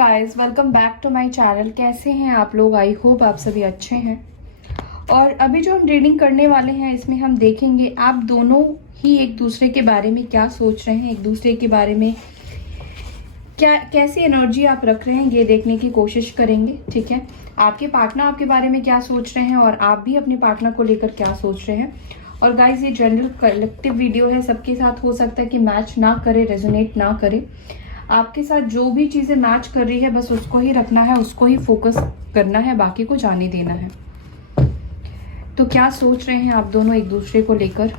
Guys, welcome back to my channel. कैसे हैं आप लोग? आई होप आप सभी अच्छे हैं। और अभी जो हम रीडिंग करने वाले हैं इसमें हम देखेंगे आप दोनों ही एक दूसरे के बारे में क्या सोच रहे हैं, एक दूसरे के बारे में क्या कैसी एनर्जी आप रख रहे हैं, ये देखने की कोशिश करेंगे। ठीक है, आपके पार्टनर आपके बारे में क्या सोच रहे हैं और आप भी अपने पार्टनर को लेकर क्या सोच रहे हैं। और गाइस, ये जनरल कलेक्टिव वीडियो है, सबके साथ हो सकता है कि मैच ना करे, रेजोनेट ना करे। आपके साथ जो भी चीजें मैच कर रही है बस उसको ही रखना है, उसको ही फोकस करना है, बाकी को जाने देना है। तो क्या सोच रहे हैं आप दोनों एक दूसरे को लेकर?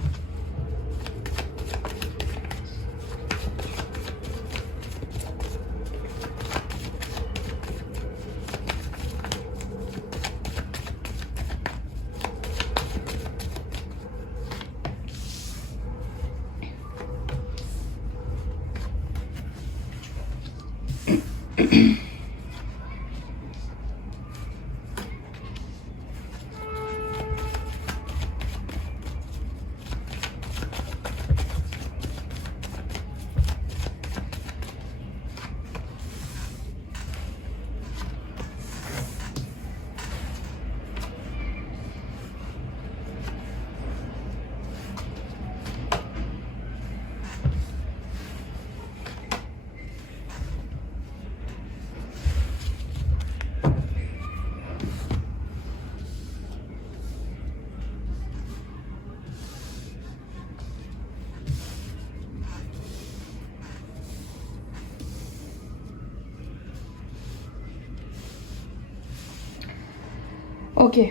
ओके,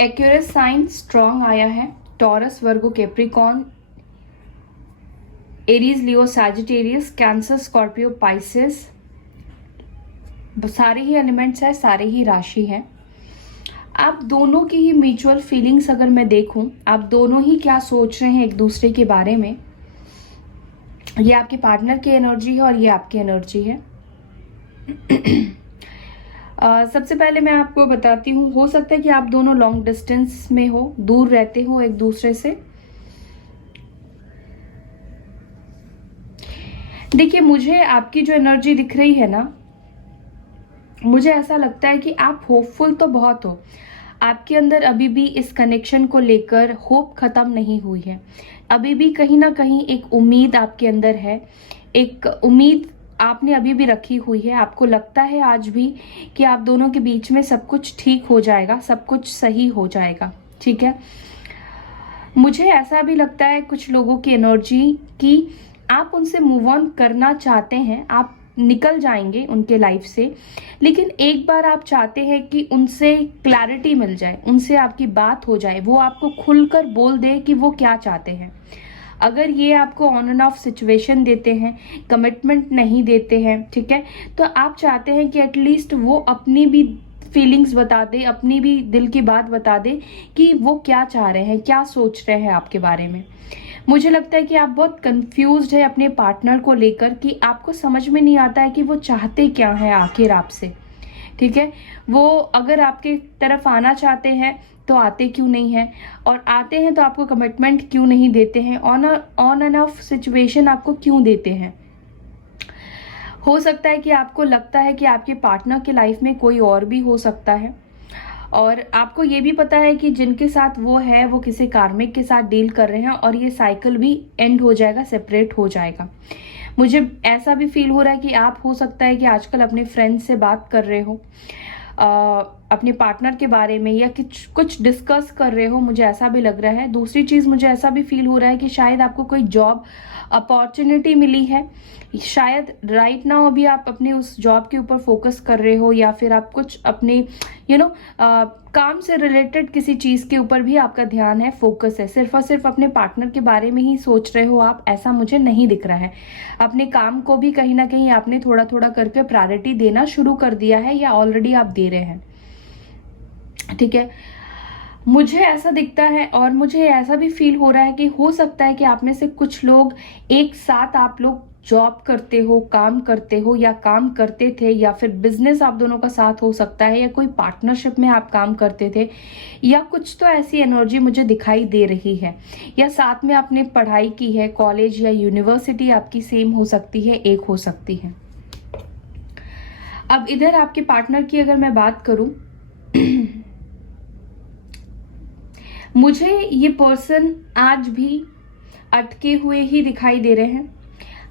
एक्यूरेस साइन स्ट्रॉन्ग आया है। टॉरस, वर्गो, कैप्रिकॉर्न, एरीज, लियो, सैजिटेरियस, कैंसर, स्कॉर्पियो, पाइसेस, सारे ही एलिमेंट्स है, सारे ही राशि हैं। आप दोनों की ही म्यूचुअल फीलिंग्स अगर मैं देखूं, आप दोनों ही क्या सोच रहे हैं एक दूसरे के बारे में, ये आपके पार्टनर की एनर्जी है और ये आपकी एनर्जी है। सबसे पहले मैं आपको बताती हूँ, हो सकता है कि आप दोनों लॉन्ग डिस्टेंस में हो, दूर रहते हो एक दूसरे से। देखिए, मुझे आपकी जो एनर्जी दिख रही है ना, मुझे ऐसा लगता है कि आप होपफुल तो बहुत हो, आपके अंदर अभी भी इस कनेक्शन को लेकर होप खत्म नहीं हुई है। अभी भी कहीं ना कहीं एक उम्मीद आपके अंदर है, एक उम्मीद आपने अभी भी रखी हुई है। आपको लगता है आज भी कि आप दोनों के बीच में सब कुछ ठीक हो जाएगा, सब कुछ सही हो जाएगा। ठीक है, मुझे ऐसा भी लगता है कुछ लोगों की एनर्जी कि आप उनसे मूव ऑन करना चाहते हैं, आप निकल जाएंगे उनके लाइफ से, लेकिन एक बार आप चाहते हैं कि उनसे क्लैरिटी मिल जाए, उनसे आपकी बात हो जाए, वो आपको खुलकर बोल दे कि वो क्या चाहते हैं। अगर ये आपको ऑन एंड ऑफ सिचुएशन देते हैं, कमिटमेंट नहीं देते हैं, ठीक है, तो आप चाहते हैं कि एटलीस्ट वो अपनी भी फीलिंग्स बता दे, अपनी भी दिल की बात बता दे कि वो क्या चाह रहे हैं, क्या सोच रहे हैं आपके बारे में। मुझे लगता है कि आप बहुत कंफ्यूज्ड है अपने पार्टनर को लेकर, कि आपको समझ में नहीं आता है कि वो चाहते क्या है आखिर आपसे। ठीक है, वो अगर आपके तरफ आना चाहते हैं तो आते क्यों नहीं है, और आते हैं तो आपको कमिटमेंट क्यों नहीं देते हैं, ऑन एंड ऑफ सिचुएशन आपको क्यों देते हैं। हो सकता है कि आपको लगता है कि आपके पार्टनर के लाइफ में कोई और भी हो सकता है, और आपको ये भी पता है कि जिनके साथ वो है वो किसी कार्मिक के साथ डील कर रहे हैं और ये साइकिल भी एंड हो जाएगा, सेपरेट हो जाएगा। मुझे ऐसा भी फील हो रहा है कि आप हो सकता है कि आजकल अपने फ्रेंड से बात कर रहे हो अपने पार्टनर के बारे में, या कुछ डिस्कस कर रहे हो, मुझे ऐसा भी लग रहा है। दूसरी चीज मुझे ऐसा भी फील हो रहा है कि शायद आपको कोई जॉब अपॉर्चुनिटी मिली है, शायद राइट नाउ अभी आप अपने उस जॉब के ऊपर फोकस कर रहे हो, या फिर आप कुछ अपने काम से रिलेटेड किसी चीज के ऊपर भी आपका ध्यान है, फोकस है। सिर्फ और सिर्फ अपने पार्टनर के बारे में ही सोच रहे हो आप, ऐसा मुझे नहीं दिख रहा है। अपने काम को भी कहीं ना कहीं आपने थोड़ा थोड़ा करके प्रायोरिटी देना शुरू कर दिया है, या ऑलरेडी आप दे रहे हैं। ठीक है, मुझे ऐसा दिखता है, और मुझे ऐसा भी फील हो रहा है कि हो सकता है कि आप में से कुछ लोग एक साथ, आप लोग जॉब करते हो, काम करते हो, या काम करते थे, या फिर बिजनेस आप दोनों का साथ हो सकता है, या कोई पार्टनरशिप में आप काम करते थे, या कुछ तो ऐसी एनर्जी मुझे दिखाई दे रही है। या साथ में आपने पढ़ाई की है, कॉलेज या यूनिवर्सिटी आपकी सेम हो सकती है, एक हो सकती है। अब इधर आपके पार्टनर की अगर मैं बात करूं, मुझे ये पर्सन आज भी अटके हुए ही दिखाई दे रहे हैं।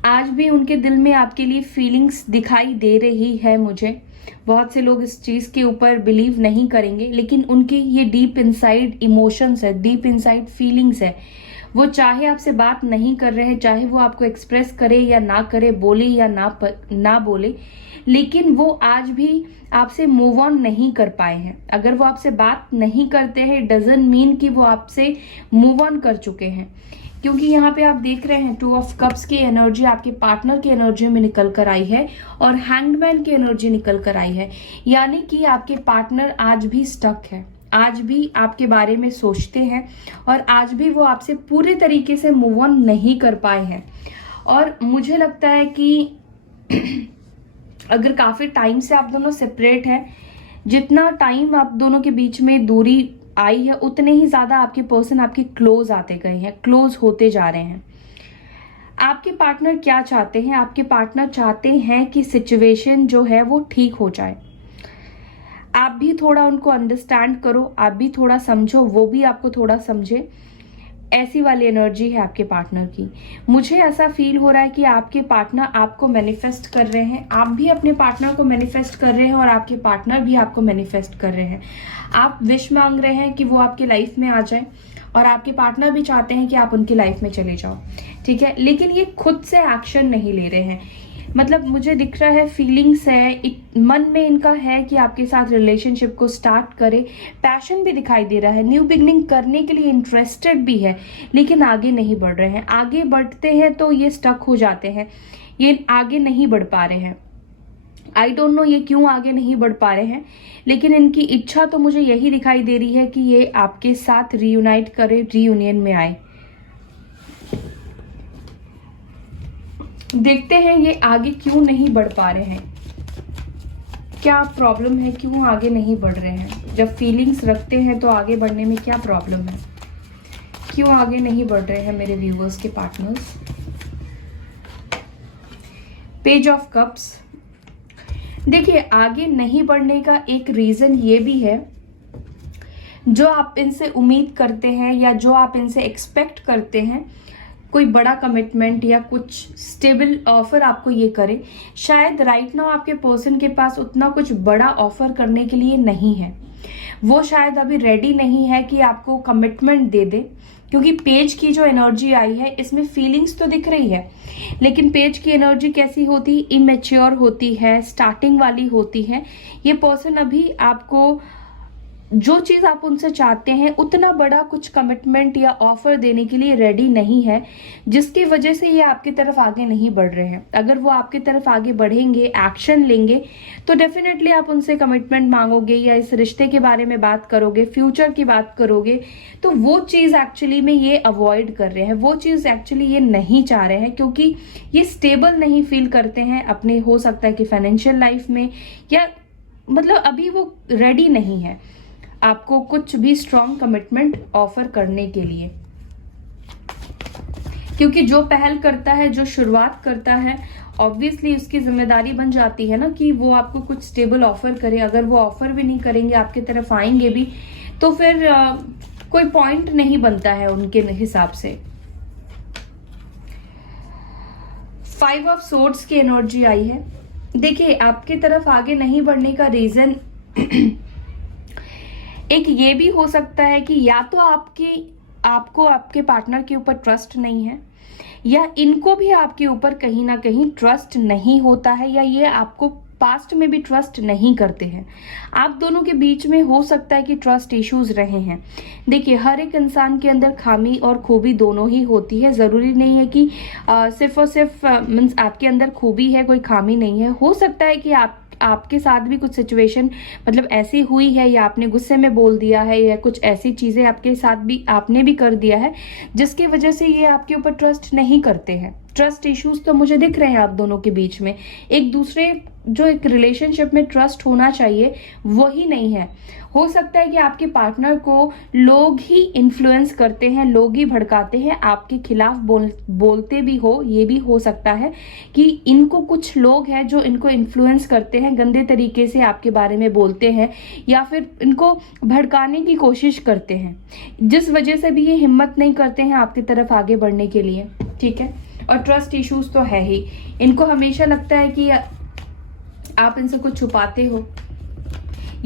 आज भी उनके दिल में आपके लिए फीलिंग्स दिखाई दे रही है मुझे। बहुत से लोग इस चीज़ के ऊपर बिलीव नहीं करेंगे, लेकिन उनके ये डीप इनसाइड इमोशंस है, डीप इनसाइड फीलिंग्स है। वो चाहे आपसे बात नहीं कर रहे हैं, चाहे वो आपको एक्सप्रेस करे या ना करे, बोले या ना बोले, लेकिन वो आज भी आपसे मूव ऑन नहीं कर पाए हैं। अगर वो आपसे बात नहीं करते हैं, डजंट मीन कि वो आपसे मूव ऑन कर चुके हैं, क्योंकि यहाँ पे आप देख रहे हैं 2 ऑफ कप्स की एनर्जी आपके पार्टनर की एनर्जी में निकल कर आई है और हैंगमैन की एनर्जी निकल कर आई है। यानी कि आपके पार्टनर आज भी स्टक है, आज भी आपके बारे में सोचते हैं और आज भी वो आपसे पूरे तरीके से मूव ऑन नहीं कर पाए हैं। और मुझे लगता है कि अगर काफी टाइम से आप दोनों सेपरेट हैं, जितना टाइम आप दोनों के बीच में दूरी आई है, उतने ही ज्यादा आपके पर्सन आपके क्लोज आते गए हैं, क्लोज होते जा रहे हैं। आपके पार्टनर क्या चाहते हैं? आपके पार्टनर चाहते हैं कि सिचुएशन जो है वो ठीक हो जाए। आप भी थोड़ा उनको अंडरस्टैंड करो, आप भी थोड़ा समझो, वो भी आपको थोड़ा समझे। ऐसी वाली एनर्जी है आपके पार्टनर की। मुझे ऐसा फील हो रहा है कि आपके पार्टनर आपको मैनिफेस्ट कर रहे हैं, आप भी अपने पार्टनर को मैनिफेस्ट कर रहे हैं और आपके पार्टनर भी आपको मैनिफेस्ट कर रहे हैं। आप विश मांग रहे हैं कि वो आपकी लाइफ में आ जाए और आपके पार्टनर भी चाहते हैं कि आप उनकी लाइफ में चले जाओ, ठीक है। लेकिन ये खुद से एक्शन नहीं ले रहे हैं। मतलब मुझे दिख रहा है फीलिंग्स है, मन में इनका है कि आपके साथ रिलेशनशिप को स्टार्ट करे, पैशन भी दिखाई दे रहा है, न्यू बिगनिंग करने के लिए इंटरेस्टेड भी है, लेकिन आगे नहीं बढ़ रहे हैं। आगे बढ़ते हैं तो ये स्टक हो जाते हैं, ये आगे नहीं बढ़ पा रहे हैं। आई डोंट नो ये क्यों आगे नहीं बढ़ पा रहे हैं, लेकिन इनकी इच्छा तो मुझे यही दिखाई दे रही है कि ये आपके साथ रीयूनाइट करे, रीयूनियन में आए। देखते हैं ये आगे क्यों नहीं बढ़ पा रहे हैं, क्या प्रॉब्लम है, क्यों आगे नहीं बढ़ रहे हैं। जब फीलिंग्स रखते हैं तो आगे बढ़ने में क्या प्रॉब्लम है, क्यों आगे नहीं बढ़ रहे हैं मेरे व्यूअर्स के पार्टनर्स। Page of cups. देखिए, आगे नहीं बढ़ने का एक रीजन ये भी है, जो आप इनसे उम्मीद करते हैं या जो आप इनसे एक्सपेक्ट करते हैं, कोई बड़ा कमिटमेंट या कुछ स्टेबल ऑफर आपको ये करे, शायद राइट नाउ आपके पर्सन के पास उतना कुछ बड़ा ऑफर करने के लिए नहीं है। वो शायद अभी रेडी नहीं है कि आपको कमिटमेंट दे दे, क्योंकि पेज की जो एनर्जी आई है इसमें फीलिंग्स तो दिख रही है, लेकिन पेज की एनर्जी कैसी होती, इमेच्योर होती है, स्टार्टिंग वाली होती है। ये पर्सन अभी आपको जो चीज आप उनसे चाहते हैं उतना बड़ा कुछ कमिटमेंट या ऑफर देने के लिए रेडी नहीं है, जिसकी वजह से ये आपकी तरफ आगे नहीं बढ़ रहे हैं। अगर वो आपकी तरफ आगे बढ़ेंगे, एक्शन लेंगे, तो डेफिनेटली आप उनसे कमिटमेंट मांगोगे या इस रिश्ते के बारे में बात करोगे, फ्यूचर की बात करोगे। तो वो चीज एक्चुअली में ये अवॉइड कर रहे हैं, वो चीज एक्चुअली ये नहीं चाह रहे हैं, क्योंकि ये स्टेबल नहीं फील करते हैं अपने, हो सकता है कि फाइनेंशियल लाइफ में, या मतलब अभी वो रेडी नहीं है आपको कुछ भी स्ट्रॉन्ग कमिटमेंट ऑफर करने के लिए। क्योंकि जो पहल करता है, जो शुरुआत करता है, ऑब्वियसली उसकी जिम्मेदारी बन जाती है ना कि वो आपको कुछ स्टेबल ऑफर करे। अगर वो ऑफर भी नहीं करेंगे, आपकी तरफ आएंगे भी, तो फिर कोई पॉइंट नहीं बनता है उनके हिसाब से। 5 ऑफ सोर्ड्स की एनर्जी आई है। देखिए, आपकी तरफ आगे नहीं बढ़ने का रीजन एक ये भी हो सकता है कि या तो आपको आपके पार्टनर के ऊपर ट्रस्ट नहीं है, या इनको भी आपके ऊपर कहीं ना कहीं ट्रस्ट नहीं होता है, या ये आपको पास्ट में भी ट्रस्ट नहीं करते हैं। आप दोनों के बीच में हो सकता है कि ट्रस्ट इश्यूज रहे हैं। देखिए, हर एक इंसान के अंदर खामी और खूबी दोनों ही होती है। ज़रूरी नहीं है कि सिर्फ और सिर्फ मीन्स आपके अंदर खूबी है, कोई खामी नहीं है। हो सकता है कि आपके साथ भी कुछ सिचुएशन मतलब ऐसी हुई है, या आपने गुस्से में बोल दिया है, या कुछ ऐसी चीज़ें आपके साथ भी आपने भी कर दिया है, जिसकी वजह से ये आपके ऊपर ट्रस्ट नहीं करते हैं। ट्रस्ट इश्यूज तो मुझे दिख रहे हैं आप दोनों के बीच में। एक दूसरे जो एक रिलेशनशिप में ट्रस्ट होना चाहिए वही नहीं है। हो सकता है कि आपके पार्टनर को लोग ही इन्फ्लुएंस करते हैं, लोग ही भड़काते हैं, आपके खिलाफ बोलते भी हो। ये भी हो सकता है कि इनको कुछ लोग हैं जो इनको इन्फ्लुएंस करते हैं, गंदे तरीके से आपके बारे में बोलते हैं या फिर इनको भड़काने की कोशिश करते हैं, जिस वजह से भी ये हिम्मत नहीं करते हैं आपकी तरफ आगे बढ़ने के लिए। ठीक है, और ट्रस्ट इश्यूज तो है ही। इनको हमेशा लगता है कि आप इनसे कुछ छुपाते हो,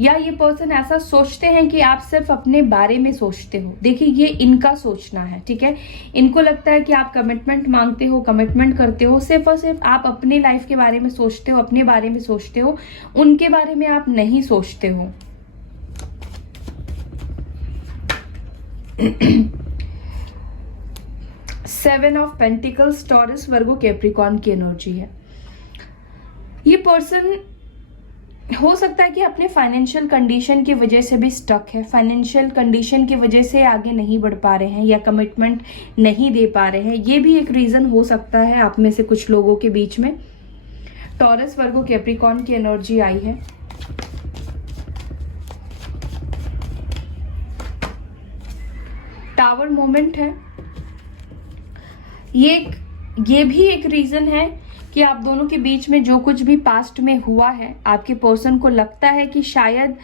या ये पर्सन ऐसा सोचते हैं कि आप सिर्फ अपने बारे में सोचते हो। देखिए, ये इनका सोचना है। ठीक है, इनको लगता है कि आप कमिटमेंट मांगते हो, कमिटमेंट करते हो, सिर्फ और सिर्फ आप अपने लाइफ के बारे में सोचते हो, अपने बारे में सोचते हो, उनके बारे में आप नहीं सोचते हो। Seven of pentacles, taurus, Virgo, Capricorn की एनर्जी है। ये पर्सन हो सकता है कि अपने फाइनेंशियल कंडीशन की वजह से भी स्टक है, फाइनेंशियल कंडीशन की वजह से आगे नहीं बढ़ पा रहे हैं या कमिटमेंट नहीं दे पा रहे हैं। ये भी एक रीजन हो सकता है आप में से कुछ लोगों के बीच में। टॉरस, वर्गो, कैप्रिकॉर्न की एनर्जी आई है। टावर मोमेंट है। ये भी एक रीजन है कि आप दोनों के बीच में जो कुछ भी पास्ट में हुआ है, आपके पर्सन को लगता है कि शायद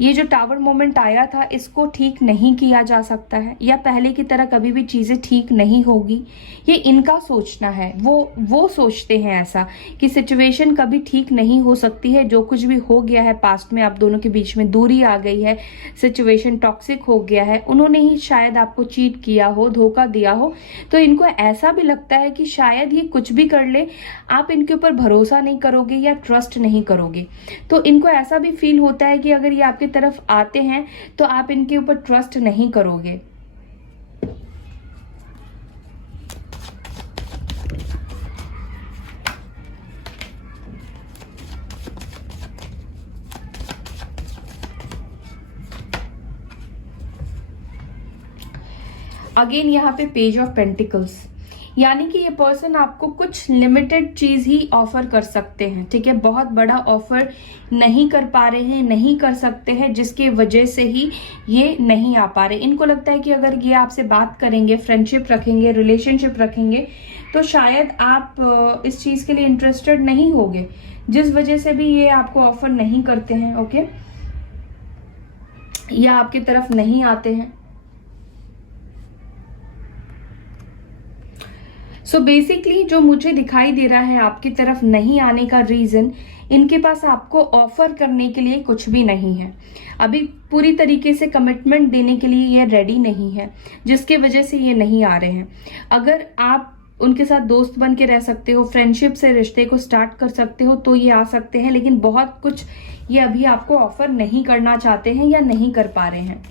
ये जो टावर मोमेंट आया था इसको ठीक नहीं किया जा सकता है, या पहले की तरह कभी भी चीज़ें ठीक नहीं होगी। ये इनका सोचना है। वो सोचते हैं ऐसा कि सिचुएशन कभी ठीक नहीं हो सकती है। जो कुछ भी हो गया है पास्ट में, आप दोनों के बीच में दूरी आ गई है, सिचुएशन टॉक्सिक हो गया है, उन्होंने ही शायद आपको चीट किया हो, धोखा दिया हो, तो इनको ऐसा भी लगता है कि शायद ये कुछ भी कर ले, आप इनके ऊपर भरोसा नहीं करोगे या ट्रस्ट नहीं करोगे। तो इनको ऐसा भी फील होता है कि अगर ये आपके तरफ आते हैं तो आप इनके ऊपर ट्रस्ट नहीं करोगे। अगेन यहाँ पे पेज ऑफ पेंटिकल्स, यानी कि ये पर्सन आपको कुछ लिमिटेड चीज ही ऑफर कर सकते हैं। ठीक है, बहुत बड़ा ऑफर नहीं कर पा रहे हैं, नहीं कर सकते हैं, जिसकी वजह से ही ये नहीं आ पा रहे। इनको लगता है कि अगर ये आपसे बात करेंगे, फ्रेंडशिप रखेंगे, रिलेशनशिप रखेंगे, तो शायद आप इस चीज के लिए इंटरेस्टेड नहीं होगे, जिस वजह से भी ये आपको ऑफर नहीं करते हैं। ओके, या आपकी तरफ नहीं आते हैं। सो बेसिकली जो मुझे दिखाई दे रहा है आपकी तरफ नहीं आने का रीजन, इनके पास आपको ऑफर करने के लिए कुछ भी नहीं है। अभी पूरी तरीके से कमिटमेंट देने के लिए ये रेडी नहीं है, जिसके वजह से ये नहीं आ रहे हैं। अगर आप उनके साथ दोस्त बन के रह सकते हो, फ्रेंडशिप से रिश्ते को स्टार्ट कर सकते हो, तो ये आ सकते हैं, लेकिन बहुत कुछ ये अभी आपको ऑफर नहीं करना चाहते हैं या नहीं कर पा रहे हैं।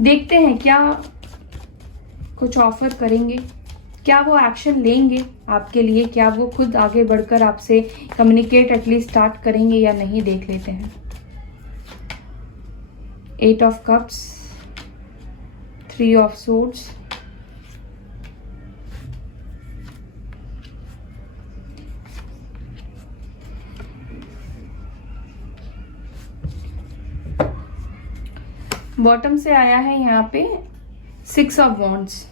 देखते हैं क्या कुछ ऑफर करेंगे, क्या वो एक्शन लेंगे आपके लिए, क्या वो खुद आगे बढ़कर आपसे कम्युनिकेट एटलीस्ट स्टार्ट करेंगे या नहीं, देख लेते हैं। 8 of cups, 3 of swords, bottom से आया है यहाँ पे 6 ऑफ वॉन्ड्स।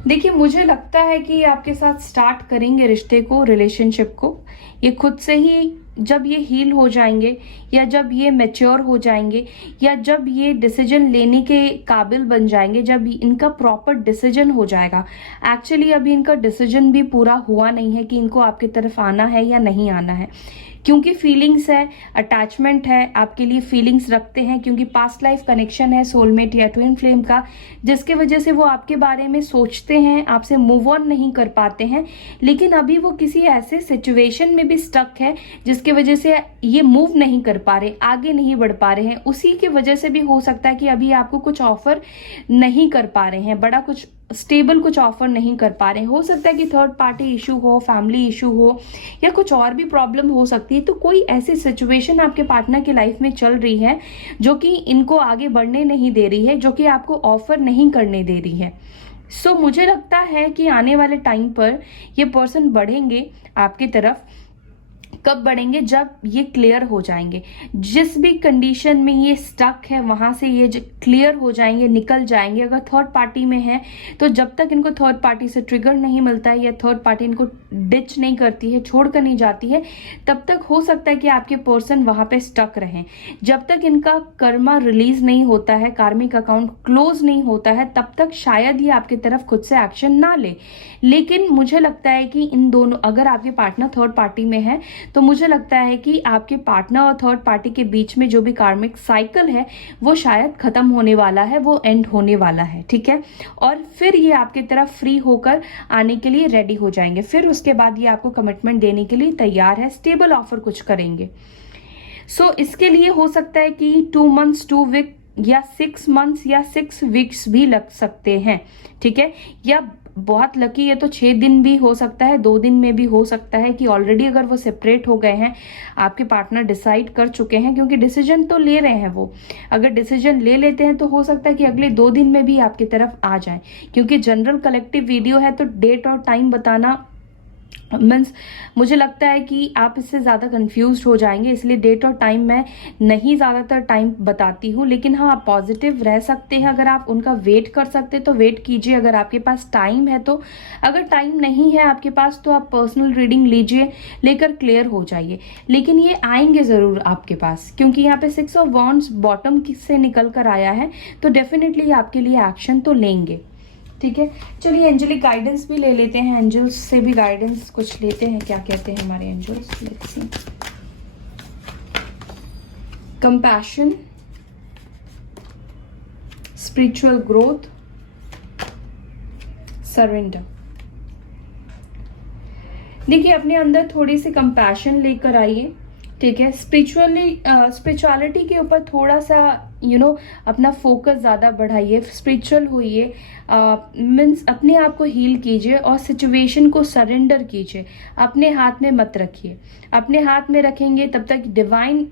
देखिए, मुझे लगता है कि आपके साथ स्टार्ट करेंगे रिश्ते को, रिलेशनशिप को। ये खुद से ही जब ये हील हो जाएंगे, या जब ये मैच्योर हो जाएंगे, या जब ये डिसीजन लेने के काबिल बन जाएंगे, जब इनका प्रॉपर डिसीजन हो जाएगा। एक्चुअली अभी इनका डिसीजन भी पूरा हुआ नहीं है कि इनको आपकी तरफ आना है या नहीं आना है, क्योंकि फीलिंग्स है, अटैचमेंट है, आपके लिए फीलिंग्स रखते हैं, क्योंकि पास्ट लाइफ कनेक्शन है सोलमेट या ट्विन फ्लेम का, जिसके वजह से वो आपके बारे में सोचते हैं, आपसे मूव ऑन नहीं कर पाते हैं। लेकिन अभी वो किसी ऐसे सिचुएशन में भी स्टक है जिसकी वजह से ये मूव नहीं कर पा रहे, आगे नहीं बढ़ पा रहे हैं। उसी की वजह से भी हो सकता है कि अभी आपको कुछ ऑफर नहीं कर पा रहे हैं, बड़ा कुछ स्टेबल कुछ ऑफर नहीं कर पा रहे हैं। हो सकता है कि थर्ड पार्टी इशू हो, फैमिली इशू हो, या कुछ और भी प्रॉब्लम हो सकती है। तो कोई ऐसी सिचुएशन आपके पार्टनर की लाइफ में चल रही है जो कि इनको आगे बढ़ने नहीं दे रही है, जो कि आपको ऑफर नहीं करने दे रही है। सो मुझे लगता है कि आने वाले टाइम पर ये पर्सन बढ़ेंगे आपकी तरफ। कब बढ़ेंगे? जब ये क्लियर हो जाएंगे, जिस भी कंडीशन में ये स्टक है वहां से ये क्लियर हो जाएंगे, निकल जाएंगे। अगर थर्ड पार्टी में है तो जब तक इनको थर्ड पार्टी से ट्रिगर नहीं मिलता है या थर्ड पार्टी इनको डिच नहीं करती है, छोड़कर नहीं जाती है, तब तक हो सकता है कि आपके पर्सन वहां पे स्टक रहें। जब तक इनका कर्मा रिलीज नहीं होता है, कार्मिक अकाउंट क्लोज नहीं होता है, तब तक शायद ये आपकी तरफ खुद से एक्शन ना ले। लेकिन मुझे लगता है कि इन दोनों, अगर आपके पार्टनर थर्ड पार्टी में है तो मुझे लगता है कि आपके पार्टनर और थर्ड पार्टी के बीच में जो भी कार्मिक साइकिल है वो शायद खत्म होने वाला है, वो एंड होने वाला है, ठीक है। और फिर ये आपकी तरफ फ्री होकर आने के लिए रेडी हो जाएंगे। फिर उसके बाद ये आपको कमिटमेंट देने के लिए तैयार है, स्टेबल ऑफर कुछ करेंगे। सो इसके लिए हो सकता है कि 2 मंथ्स 2 वीक या 6 मंथ्स या 6 वीक्स भी लग सकते हैं, ठीक है। या बहुत लकी है तो 6 दिन भी हो सकता है, 2 दिन में भी हो सकता है कि ऑलरेडी अगर वो सेपरेट हो गए हैं, आपके पार्टनर डिसाइड कर चुके हैं, क्योंकि डिसीजन तो ले रहे हैं वो। अगर डिसीजन ले लेते हैं तो हो सकता है कि अगले 2 दिन में भी आपकी तरफ आ जाए, क्योंकि जनरल कलेक्टिव वीडियो है तो डेट और टाइम बताना मीन्स मुझे लगता है कि आप इससे ज़्यादा कंफ्यूज हो जाएंगे, इसलिए डेट और टाइम मैं नहीं ज़्यादातर टाइम बताती हूँ। लेकिन हाँ, आप पॉजिटिव रह सकते हैं। अगर आप उनका वेट कर सकते हैं तो वेट कीजिए, अगर आपके पास टाइम है तो। अगर टाइम नहीं है आपके पास तो आप पर्सनल रीडिंग लीजिए, लेकर क्लियर हो जाइए। लेकिन ये आएंगे ज़रूर आपके पास, क्योंकि यहाँ पे 6 ऑफ वॉन्ड्स बॉटम से निकल कर आया है, तो डेफिनेटली आपके लिए एक्शन तो लेंगे, ठीक है। चलिए एंजलिक गाइडेंस भी ले लेते हैं, एंजल्स से भी गाइडेंस कुछ लेते हैं, क्या कहते हैं हमारे angels. Let's see. Compassion, spiritual growth, surrender. देखिए, अपने अंदर थोड़ी सी कंपैशन लेकर आइए, ठीक है। स्पिरिचुअलिटी के ऊपर थोड़ा सा अपना फोकस ज़्यादा बढ़ाइए, स्पिरिचुअल होइए, मीन्स अपने आप को हील कीजिए और सिचुएशन को सरेंडर कीजिए। अपने हाथ में मत रखिए। अपने हाथ में रखेंगे तब तक डिवाइन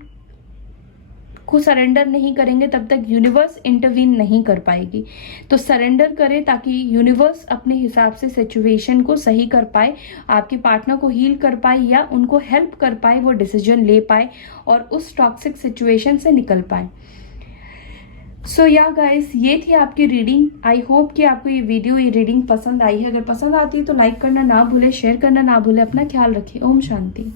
को सरेंडर नहीं करेंगे तब तक यूनिवर्स इंटरवीन नहीं कर पाएगी। तो सरेंडर करें ताकि यूनिवर्स अपने हिसाब से सिचुएशन को सही कर पाए, आपके पार्टनर को हील कर पाए या उनको हेल्प कर पाए, वो डिसीजन ले पाए और उस टॉक्सिक सिचुएशन से निकल पाए। सो या गाइस, ये थी आपकी रीडिंग। आई होप कि आपको ये वीडियो, ये रीडिंग पसंद आई है। अगर पसंद आती है तो लाइक करना ना भूले, शेयर करना ना भूले। अपना ख्याल रखिए। ओम शांति।